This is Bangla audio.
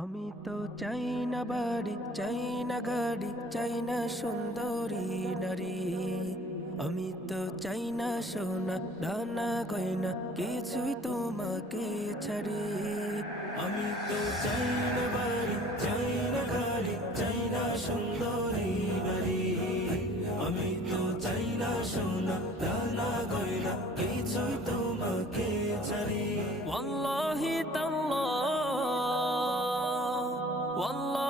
আমি তো চাই না বাড়ি, চাই না গাড়ি, চাই না সুন্দরী নারী। আমি তো চাই না সোনা দানা গয়না, কিছুই তোমাকে ছাড়ি। আমি তো চাই না বাড়ি, চাই না গাড়ি, চাই না সুন্দরী নারী। আমি তো চাই না সোনা দানা গয়না, কিছুই তোমাকে ছাড়ি। ওয়াল্লাহি তাল্লাহ, والله